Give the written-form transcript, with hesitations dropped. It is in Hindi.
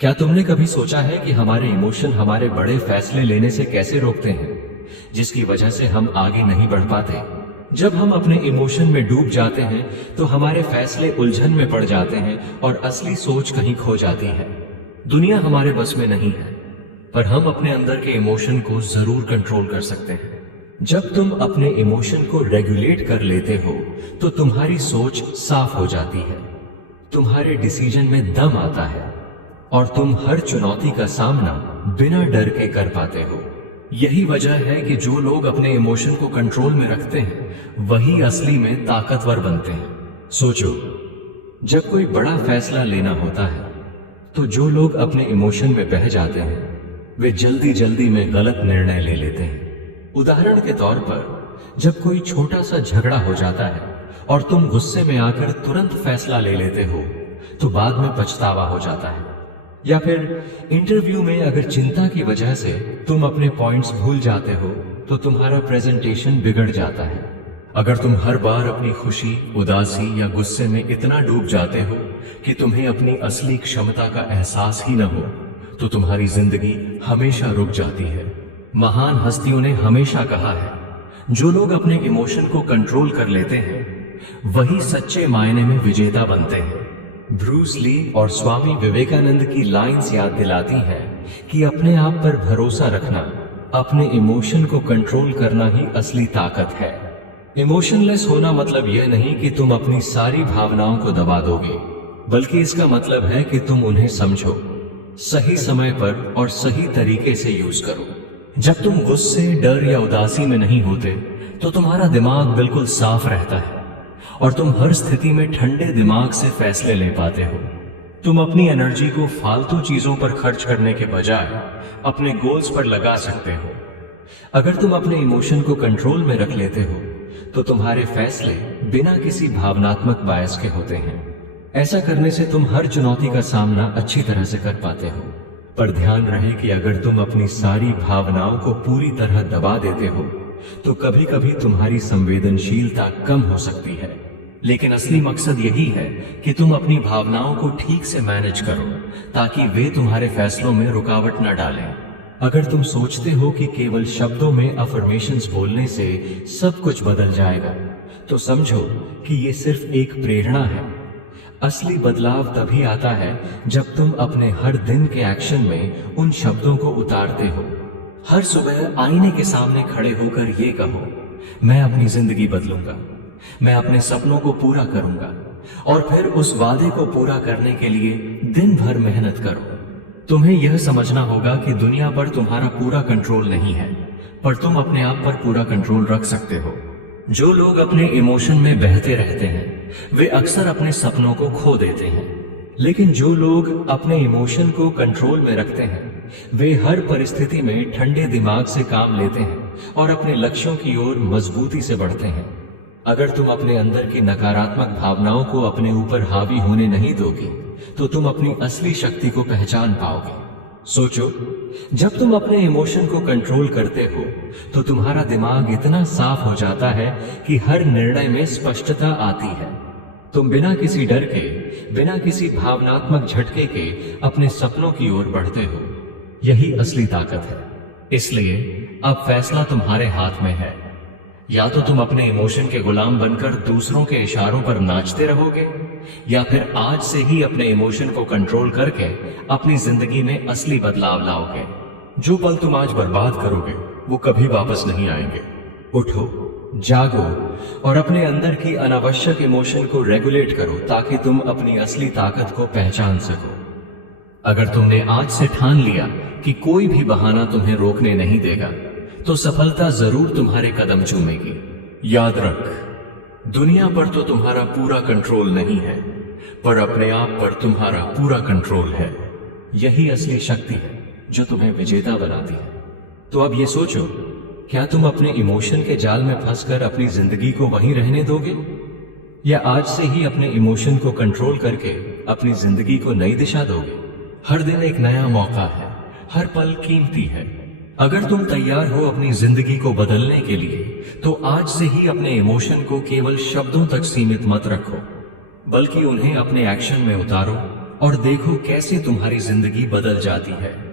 क्या तुमने कभी सोचा है कि हमारे इमोशन हमारे बड़े फैसले लेने से कैसे रोकते हैं, जिसकी वजह से हम आगे नहीं बढ़ पाते। जब हम अपने इमोशन में डूब जाते हैं तो हमारे फैसले उलझन में पड़ जाते हैं और असली सोच कहीं खो जाती है। दुनिया हमारे बस में नहीं है, पर हम अपने अंदर के इमोशन को जरूर कंट्रोल कर सकते हैं। जब तुम अपने इमोशन को रेगुलेट कर लेते हो तो तुम्हारी सोच साफ हो जाती है, तुम्हारे डिसीजन में दम आता है और तुम हर चुनौती का सामना बिना डर के कर पाते हो। यही वजह है कि जो लोग अपने इमोशन को कंट्रोल में रखते हैं वही असली में ताकतवर बनते हैं। सोचो, जब कोई बड़ा फैसला लेना होता है तो जो लोग अपने इमोशन में बह जाते हैं वे जल्दी जल्दी में गलत निर्णय ले लेते हैं। उदाहरण के तौर पर, जब कोई छोटा सा झगड़ा हो जाता है और तुम गुस्से में आकर तुरंत फैसला ले लेते हो तो बाद में पछतावा हो जाता है। या फिर इंटरव्यू में अगर चिंता की वजह से तुम अपने पॉइंट्स भूल जाते हो तो तुम्हारा प्रेजेंटेशन बिगड़ जाता है। अगर तुम हर बार अपनी खुशी, उदासी या गुस्से में इतना डूब जाते हो कि तुम्हें अपनी असली क्षमता का एहसास ही न हो तो तुम्हारी जिंदगी हमेशा रुक जाती है। महान हस्तियों ने हमेशा कहा है, जो लोग अपने इमोशन को कंट्रोल कर लेते हैं वही सच्चे मायने में विजेता बनते हैं। ब्रूस ली और स्वामी विवेकानंद की लाइंस याद दिलाती है कि अपने आप पर भरोसा रखना, अपने इमोशन को कंट्रोल करना ही असली ताकत है। इमोशनलेस होना मतलब यह नहीं कि तुम अपनी सारी भावनाओं को दबा दोगे, बल्कि इसका मतलब है कि तुम उन्हें समझो, सही समय पर और सही तरीके से यूज करो। जब तुम गुस्से, डर या उदासी में नहीं होते तो तुम्हारा दिमाग बिल्कुल साफ रहता है और तुम हर स्थिति में ठंडे दिमाग से फैसले ले पाते हो। तुम अपनी एनर्जी को फालतू चीजों पर खर्च करने के बजाय अपने गोल्स पर लगा सकते हो। अगर तुम अपने इमोशन को कंट्रोल में रख लेते हो तो तुम्हारे फैसले बिना किसी भावनात्मक बायस के होते हैं। ऐसा करने से तुम हर चुनौती का सामना अच्छी तरह से कर पाते हो। पर ध्यान रहे कि अगर तुम अपनी सारी भावनाओं को पूरी तरह दबा देते हो तो कभी कभी तुम्हारी संवेदनशीलता कम हो सकती है। लेकिन असली मकसद यही है कि तुम अपनी भावनाओं को ठीक से मैनेज करो ताकि वे तुम्हारे फैसलों में रुकावट न डालें। अगर तुम सोचते हो कि केवल शब्दों में अफर्मेशंस बोलने से सब कुछ बदल जाएगा तो समझो कि ये सिर्फ एक प्रेरणा है। असली बदलाव तभी आता है जब तुम अपने हर दिन के एक्शन में उन शब्दों को उतारते हो। हर सुबह आईने के सामने खड़े होकर ये कहो, मैं अपनी जिंदगी बदलूंगा, मैं अपने सपनों को पूरा करूंगा, और फिर उस वादे को पूरा करने के लिए दिन भर मेहनत करो। तुम्हें यह समझना होगा कि दुनिया पर तुम्हारा पूरा कंट्रोल नहीं है, पर तुम अपने आप पर पूरा कंट्रोल रख सकते हो। जो लोग अपने इमोशन में बहते रहते हैं वे अक्सर अपने सपनों को खो देते हैं, लेकिन जो लोग अपने इमोशन को कंट्रोल में रखते हैं वे हर परिस्थिति में ठंडे दिमाग से काम लेते हैं और अपने लक्ष्यों की ओर मजबूती से बढ़ते हैं। अगर तुम अपने अंदर की नकारात्मक भावनाओं को अपने ऊपर हावी होने नहीं दोगे तो तुम अपनी असली शक्ति को पहचान पाओगे। सोचो, जब तुम अपने इमोशन को कंट्रोल करते हो तो तुम्हारा दिमाग इतना साफ हो जाता है कि हर निर्णय में स्पष्टता आती है। तुम बिना किसी डर के, बिना किसी भावनात्मक झटके के अपने सपनों की ओर बढ़ते हो। यही असली ताकत है। इसलिए अब फैसला तुम्हारे हाथ में है। या तो तुम अपने इमोशन के गुलाम बनकर दूसरों के इशारों पर नाचते रहोगे, या फिर आज से ही अपने इमोशन को कंट्रोल करके अपनी जिंदगी में असली बदलाव लाओगे। जो पल तुम आज बर्बाद करोगे वो कभी वापस नहीं आएंगे। उठो, जागो और अपने अंदर की अनावश्यक इमोशन को रेगुलेट करो ताकि तुम अपनी असली ताकत को पहचान सको। अगर तुमने आज से ठान लिया कि कोई भी बहाना तुम्हें रोकने नहीं देगा तो सफलता जरूर तुम्हारे कदम चूमेगी। याद रख, दुनिया पर तो तुम्हारा पूरा कंट्रोल नहीं है, पर अपने आप पर तुम्हारा पूरा कंट्रोल है। यही असली शक्ति है जो तुम्हें विजेता बनाती है। तो अब ये सोचो, क्या तुम अपने इमोशन के जाल में फंसकर अपनी जिंदगी को वहीं रहने दोगे, या आज से ही अपने इमोशन को कंट्रोल करके अपनी जिंदगी को नई दिशा दोगे? हर दिन एक नया मौका है, हर पल कीमती है। अगर तुम तैयार हो अपनी जिंदगी को बदलने के लिए तो आज से ही अपने इमोशन को केवल शब्दों तक सीमित मत रखो, बल्कि उन्हें अपने एक्शन में उतारो और देखो कैसे तुम्हारी जिंदगी बदल जाती है।